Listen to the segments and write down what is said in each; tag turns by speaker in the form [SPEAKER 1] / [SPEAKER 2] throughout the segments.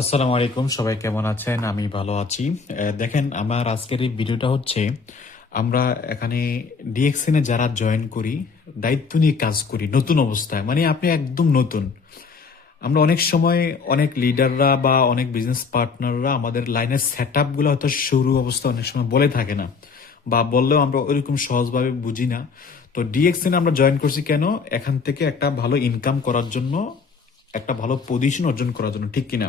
[SPEAKER 1] আসসালামু আলাইকুম, সবাই কেমন আছেন? আমি ভালো আছি। দেখেন, আমার আজকের এই ভিডিওটা হচ্ছে, আমরা এখানে ডিএক্সএন যারা জয়েন করি, দায়িত্ব নিয়ে কাজ করি, নতুন অবস্থায় মানে আপনি একদম নতুন। আমরা অনেক সময় অনেক লিডাররা বা অনেক বিজনেস পার্টনাররা আমাদের লাইনের সেটগুলো হয়তো শুরু অবস্থা অনেক সময় বলে থাকে না, বা বললেও আমরা ওইরকম সহজভাবে বুঝি না। তো ডিএক্সএন আমরা জয়েন করছি কেন? এখান থেকে একটা ভালো ইনকাম করার জন্য একটা ভালো পজিশন অর্জন করার জন্য, ঠিক কিনা?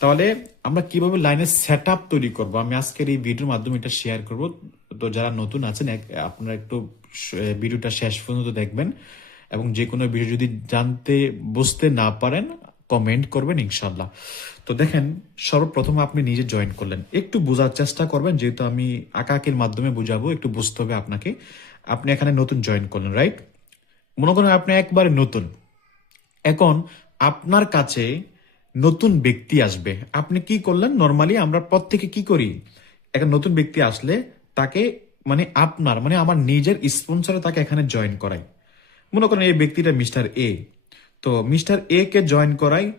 [SPEAKER 1] তাহলে আমরা কীভাবে লাইনের সেট আপ তৈরি করব? আমি আজকের এই ভিডিওর মাধ্যমে এটা শেয়ার করব। তো যারা নতুন আছেন আপনারা একটু ভিডিওটা শেষ পর্যন্ত দেখবেন এবং যে কোনো ভিডিও যদি জানতে, বুঝতে না পারেন কমেন্ট করবেন ইনশাল্লাহ তো দেখেন, সর্বপ্রথম আপনি নিজে জয়েন করলেন। একটু বোঝার চেষ্টা করবেন, যেহেতু আমি আঁকাকের মাধ্যমে বুঝাবো, একটু বুঝতে হবে আপনাকে। আপনি এখানে নতুন জয়েন করলেন রাইট মনে করেন আপনি একবারে নতুন। এখন আপনার কাছে নতুন ব্যক্তি আসবে। আপনি কি করলেন? নর্মালি আমরা প্রত্যেকে কি করি? একটা নতুন ব্যক্তি আসলে তাকে মানে আপনার মানে আমার নিজের স্পন্সরে তাকে এখানে জয়েন করাই। মনে করেন এই ব্যক্তিটা মিস্টার এ তো মিস্টার এ কে জয়েন করাই।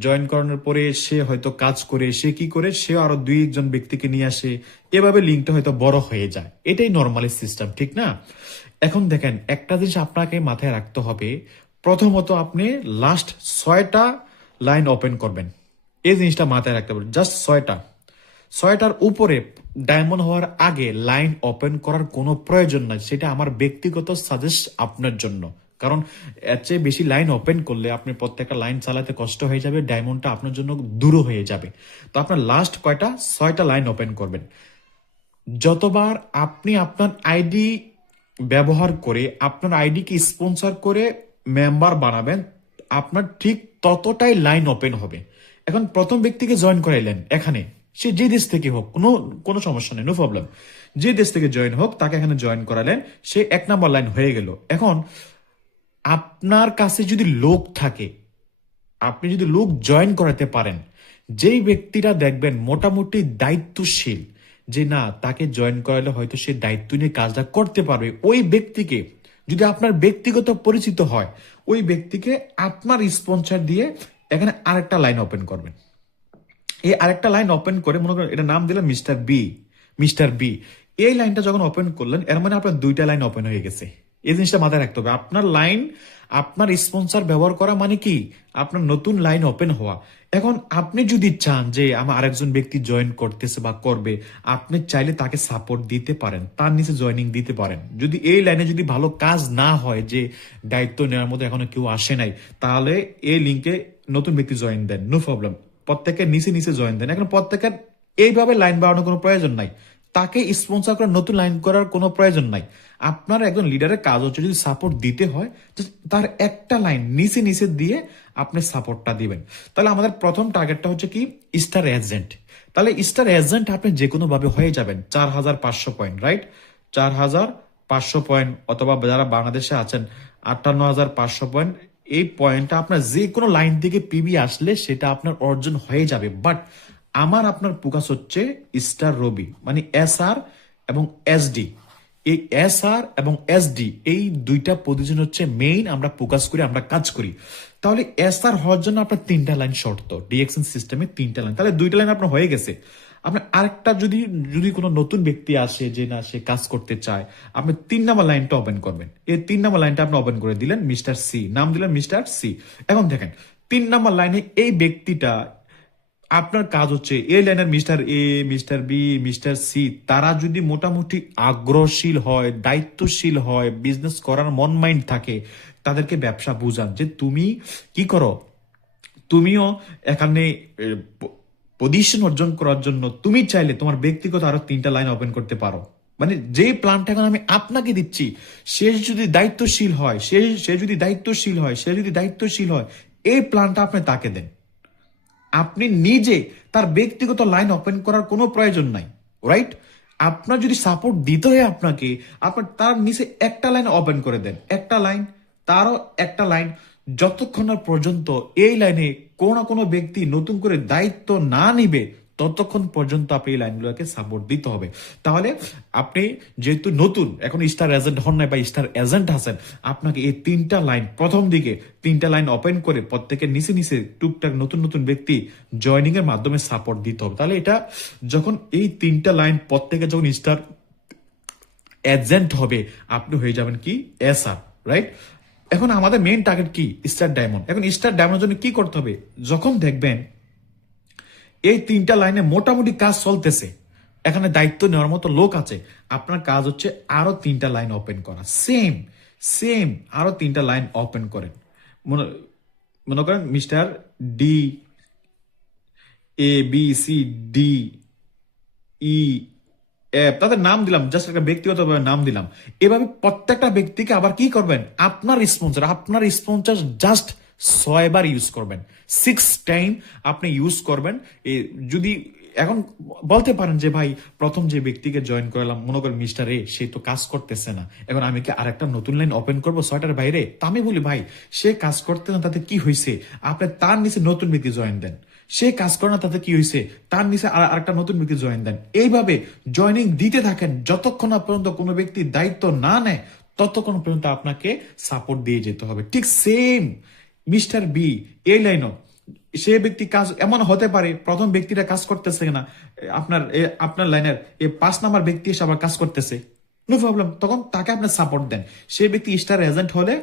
[SPEAKER 1] জয়েন করানোর পরে সে হয়তো কাজ করে, সে কি করে? সে আরও দুই একজন ব্যক্তিকে নিয়ে আসে। এভাবে লিঙ্কটা হয়তো বড় হয়ে যায়। এটাই নর্মালি সিস্টেম ঠিক না? এখন দেখেন, একটা জিনিস আপনাকে মাথায় রাখতে হবে। প্রথমত আপনি লাস্ট ছয়টা লাইন ওপেন করবেন। এই জিনিসটা মাথায় রাখতে হবে। জাস্ট ছয়টা। ছয়টার উপরে ডায়মন্ড হওয়ার আগে লাইন ওপেন করার কোনো প্রয়োজন নাই। সেটা আমার ব্যক্তিগত সাজেস্ট আপনার জন্য। কারণ এর চেয়ে বেশি লাইন ওপেন করলে আপনি প্রত্যেকটা লাইন চালাতে কষ্ট হয়ে যাবে ডায়মন্ডটা আপনার জন্য দূর হয়ে যাবে। তো আপনার লাস্ট কয়টা? ছয়টা লাইন ওপেন করবেন। যতবার আপনি আপনার আইডি ব্যবহার করে, আপনার আইডিকে স্পন্সর করে মেম্বার বানাবেন, আপনার ঠিক ততটাই লাইন ওপেন হবে। এখন প্রথম ব্যক্তিকে জয়েন করাইলেন, এখানে। সে যে দেশ থেকে হোক, কোনো কোনো সমস্যা নেই নো প্রবলেম যে দেশ থেকে জয়েন হোক, তাকে এখানে জয়েন করালেন, সে এক নাম্বার লাইন হয়ে গেল। এখন, আপনার কাছে যদি লোক থাকে, আপনি যদি লোক জয়েন করাতে পারেন, যেই ব্যক্তিরা দেখবেন মোটামুটি দায়িত্বশীল, যে না, তাকে জয়েন করালে হয়তো সে দায়িত্ব নিয়ে কাজটা করতে পারবে, ওই ব্যক্তিকে যদি আপনার ব্যক্তিগত পরিচিত হয়, ওই ব্যক্তিকে আপনার স্পন্সার দিয়ে এখানে আরেকটা লাইন ওপেন করবেন। এই আরেকটা লাইন ওপেন করে মনে করেন এটা নাম দিলাম মিস্টার বি মিস্টার বি এই লাইনটা যখন ওপেন করলেন, এর মানে আপনার দুইটা লাইন ওপেন হয়ে গেছে। এই জিনিসটা মাথায় রাখতে হবে। আপনার লাইন আপনার স্পন্সর ব্যবহার করা মানে কি? আপনার নতুন লাইন ওপেন হওয়া। এখন আপনি যদি চান যে আমার আরেকজন ব্যক্তি জয়েন করতেছে বা করবে, আপনি চাইলে তাকে সাপোর্ট দিতে পারেন, তার নিচে জয়েনিং দিতে পারেন। যদি এই লাইনে যদি ভালো কাজ না হয়, যে দায়িত্ব নেওয়ার মধ্যে এখনও কেউ আসে নাই, তাহলে এই লিঙ্কে নতুন ব্যক্তি জয়েন দেন নো প্রবলেম প্রত্যেকের নিচে নিচে জয়েন দেন। এখন প্রত্যেকের এইভাবে লাইন বাড়ানোর কোনো প্রয়োজন নাই। তাকে স্পন্সর করে নতুন লাইন করার কোনো প্রয়োজন নাই। আপনার একজন লিডারের কাজ হচ্ছে যদি সাপোর্ট দিতে হয় তার একটা লাইন নিচে নিচে দিয়ে আপনি সাপোর্টটা দিবেন। তাহলে আমাদের প্রথম টার্গেটটা হচ্ছে কি? স্টার এজেন্ট তাহলে স্টার এজেন্ট আপনি যে কোনো ভাবে হয়ে যাবেন। চার হাজার পাঁচশো পয়েন্ট রাইট চার হাজার পাঁচশো পয়েন্ট অথবা যারা বাংলাদেশে আছেন, আটান্ন হাজার পাঁচশো পয়েন্ট এই পয়েন্টটা আপনার যে কোনো লাইন থেকে পিবি আসলে সেটা আপনার অর্জন হয়ে যাবে। বাট আমার আপনার ফোকাস হচ্ছে স্টার রবি মানে এস আর এবং এসডি এই এস আর এবং এসডি এই দুইটা পজিশন হচ্ছে মেইন আমরা ফোকাস করি, আমরা কাজ করি। তাহলে এস আর হওয়ার জন্য আপনার তিনটা লাইন শর্ত ডিএক্সএন সিস্টেমে তিনটা লাইন তাহলে দুইটা লাইন আপনার হয়ে গেছে। আপনার আরেকটা যদি যদি কোনো নতুন ব্যক্তি আসে যে না সে কাজ করতে চায়, আপনি তিন নাম্বার লাইনটা ওপেন করবেন। এই তিন নাম্বার লাইনটা আপনি ওপেন করে দিলেন, মিস্টার সি। নাম দিলেন মিস্টার সি। এখন দেখেন, তিন নাম্বার লাইনে এই ব্যক্তিটা আপনার কাজ হচ্ছে এই লাইনের mister A mister B mister C তারা যদি মোটামুটি আগ্রহশীল হয়, দায়িত্বশীল হয় বিজনেস করার মন মাইন্ড থাকে, তাদেরকে ব্যবসা বুঝান। যে তুমি কি করো? তুমিও এখানে পজিশন অর্জন করার জন্য তুমি চাইলে তোমার ব্যক্তিগত আরও তিনটা লাইন ওপেন করতে পারো। মানে যে প্ল্যানটা এখন আমি আপনাকে দিচ্ছি, সে যদি দায়িত্বশীল হয়, সে সে যদি দায়িত্বশীল হয়, সে যদি দায়িত্বশীল হয়, এই প্ল্যানটা আপনি তাকে দেন। আপনি নিজে তার ব্যক্তিগত লাইন ওপেন করার কোনো প্রয়োজন নাই রাইট আপনার যদি সাপোর্ট দিতে হয় আপনাকে, আপনার তার নিচে একটা লাইন ওপেন করে দেন, একটা লাইন তারও একটা লাইন যতক্ষণ পর্যন্ত এই লাইনে কোনো না কোনো ব্যক্তি নতুন করে দায়িত্ব না নিবে ততক্ষণ পর্যন্ত আপনি এই লাইনগুলোকে সাপোর্ট দিতে হবে। তাহলে আপনি যেহেতু নতুন, এখন স্টার এজেন্ট হন নাই বা স্টার এজেন্ট আছেন, আপনাকে এই তিনটা লাইন প্রথম দিকে তিনটা লাইন ওপেন করে প্রত্যেকের নিচে নিচে টুকটাক নতুন নতুন ব্যক্তি জয়নিং এর মাধ্যমে সাপোর্ট দিতে হবে। তাহলে এটা যখন এই তিনটা লাইন প্রত্যেকে যখন স্টার এজেন্ট হবে, আপনি হয়ে যাবেন কি? এস আর রাইট এখন আমাদের মেইন টার্গেট কি? স্টার ডায়মন্ড এখন স্টার ডায়মন্ডের জন্য কি করতে হবে? যখন দেখবেন এই তিনটা লাইনে মোটামুটি কাজ চলতেছে। এখানে দায়িত্ব নেওয়ার মতো লোক আছে। আপনার কাজ হচ্ছে আরও তিনটা লাইন ওপেন করা। সেম সেম আরও তিনটা লাইন ওপেন করেন। মনে মনে করেন mister D, A, B, C, D, E তাদের নাম দিলাম, জাস্ট একটা ব্যক্তিগতভাবে নাম দিলাম। এভাবে প্রত্যেকটা ব্যক্তিকে আবার কি করবেন? আপনার স্পন্সর আপনার স্পন্সর জাস্ট ছয়বার ইউজ করবেন। সিক্স টাইম আপনি ইউজ করবেন। যদি, এখন বলতে পারেন যে, ভাই, প্রথম যে ব্যক্তিকে জয়েন করলাম, মনে করেন মিস্টার এ সে তো কাজ করতেছে না। এখন আমি কি আরেকটা নতুন লাইন ওপেন করব ছয়টার বাইরে? তা আমি বলি, ভাই, সে কাজ করতে না, তাতে কি হয়েছে আপনি তার নিচে নতুন ব্যক্তি জয়েন দেন। সে কাজ করে না, তাতে কি হয়েছে তার নিচে আর একটা নতুন ব্যক্তি জয়েন দেন। এইভাবে জয়নিং দিতে থাকেন। যতক্ষণ না পর্যন্ত কোনো ব্যক্তি দায়িত্ব না নেয়, ততক্ষণ পর্যন্ত আপনাকে সাপোর্ট দিয়ে যেতে হবে। ঠিক সেম মিস্টার বি, এই লাইনও। সে ব্যক্তি কাজ এমন হতে পারে, প্রথম ব্যক্তিরা কাজ করতেছে না আপনার আপনার লাইনের এই পাঁচ নাম্বার ব্যক্তি এসে আবার কাজ করতেছে। নো প্রবলেম, তখন তাকে আপনি সাপোর্ট দেন। সে ব্যক্তি স্টার এজেন্ট হলে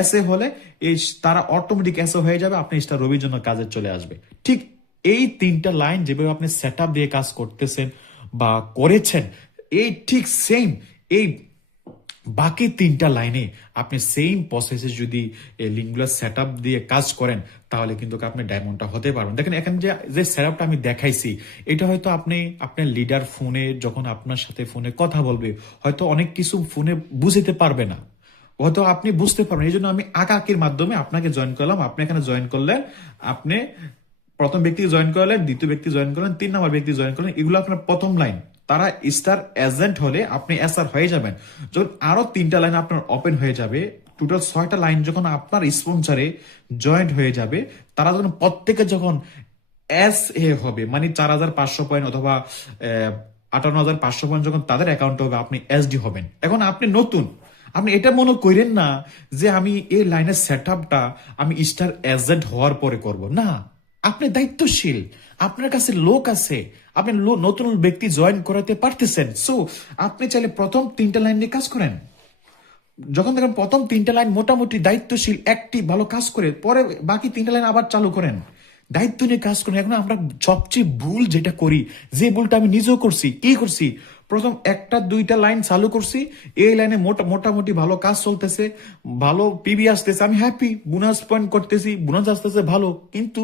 [SPEAKER 1] এস এ হলে এই তারা অটোমেটিক এস হয়ে যাবে, আপনি স্টার রবির জন্য কাজে চলে আসবে। ঠিক এই তিনটা লাইন যেভাবে আপনি সেট দিয়ে কাজ করতেছেন বা করেছেন, এই ঠিক সেম এই বাকি তিনটা লাইনে আপনি সেম প্রসেসে যদি লিঙ্কগুলো সেট আপ দিয়ে কাজ করেন, তাহলে কিন্তু আপনি ডায়মন্ডটা হতে পারবেন। দেখেন, এখানে যে যে সেট আমি দেখাইছি, এটা হয়তো আপনি, আপনার লিডার ফোনে যখন আপনার সাথে ফোনে কথা বলবে, হয়তো অনেক কিছু ফোনে বুঝতে পারবে না। হয়তো আপনি বুঝতে পারবেন এই জন্য আমি আঁকাকির মাধ্যমে আপনাকে জয়েন করলাম। আপনি এখানে জয়েন করলে, আপনি প্রথম ব্যক্তি জয়েন করলেন, দ্বিতীয় ব্যক্তি জয়েন করলেন, তিন নম্বর ব্যক্তি জয়েন করলেন, এগুলো আপনার প্রথম লাইন তারা স্টার এজেন্ট হলে আপনি এসআর হয়ে যাবেন। যখন আরও তিনটা লাইন আপনার ওপেন হয়ে যাবে টোটাল ছয়টা লাইন যখন আপনার স্পন্সারে জয়েন্ট হয়ে যাবে, তারা যখন প্রত্যেকে যখন এস এ হবে মানে চার হাজার পাঁচশো পয়েন্ট অথবা আটান্ন হাজার পাঁচশো পয়েন্ট যখন তাদের অ্যাকাউন্ট হবে, আপনি এসডি হবেন। এখন আপনি নতুন। আপনি এটা মনে করেন না যে আমি এই লাইনের সেট আপটা আমি স্টার এজেন্ট হওয়ার পরে করব। না। আপনি দায়িত্বশীল, আপনার কাছে লোক আছে, আপনি নতুন ব্যক্তি জয়েন করাতে পারতেছেন। সো আপনি চাইলে প্রথম তিনটা লাইন নিয়ে কাজ করেন। যখন দেখেন প্রথম তিনটা লাইন মোটামুটি দায়িত্বশীল, একটি ভালো কাজ করে, পরে বাকি তিনটা লাইন আবার চালু করেন। দায়িত্ব নিয়ে কাজ করেন। এখন আমরা সবচেয়ে ভুল যেটা করি, যে ভুলটা আমি নিজেও করছি, কি করছি? প্রথম একটা, দুইটা লাইন চালু করছি, এই লাইনে মোটা মোটামুটি ভালো কাজ চলতেছে, ভালো পিবি আসতেছে, আমি হ্যাপি বোনাস পয়েন্ট করতেছি বোনাস আসতেছে, ভালো। কিন্তু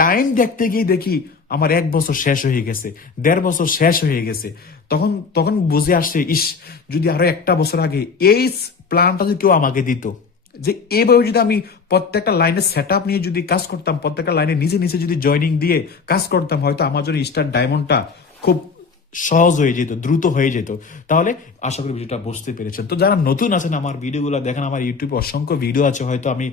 [SPEAKER 1] টাইম দেখতে গিয়ে দেখি আমার এক বছর শেষ হয়ে গেছে, দেড় বছর শেষ হয়ে গেছে। তখন তখন বুঝে আসছে ইস, যদি আরও একটা বছর আগে এই প্ল্যানটা যদি কেউ আমাকে দিত, যে এইভাবে যদি আমি প্রত্যেকটা লাইনে সেট আপ নিয়ে যদি কাজ করতাম, প্রত্যেকটা লাইনে নিজে নিজে যদি জয়নিং দিয়ে কাজ করতাম, হয়তো আমার জন্য স্টার ডায়মন্ডটা খুব সহজ হয়ে যেত, দ্রুত হয়ে যেত। তাহলে আশা করি ভিডিওটা বুঝতে পেরেছেন। তো যারা নতুন আছেন আমার ভিডিওগুলো দেখেন, আমার ইউটিউবে অসংখ্য ভিডিও আছে, হয়তো আমি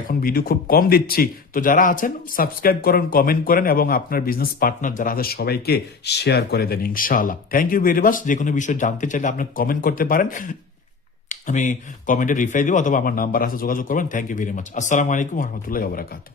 [SPEAKER 1] এখন ভিডিও খুব কম দিচ্ছি। তো যারা আছেন সাবস্ক্রাইব করেন কমেন্ট করেন এবং আপনার বিজনেস পার্টনার যারা আছে সবাইকে শেয়ার করে দেন, ইনশাআল্লাহ। থ্যাংক ইউ ভেরি মাচ যে কোনো বিষয় জানতে চাইলে আপনি কমেন্ট করতে পারেন। আমি কমেন্টে রিপ্লাই দেবো অথবা আমার নাম্বার আছে, যোগাযোগ করবেন। থ্যাংক ইউ ভেরি মাচ আসসালামু আলাইকুম রহমতুল্লাহ বারাকাতুহ।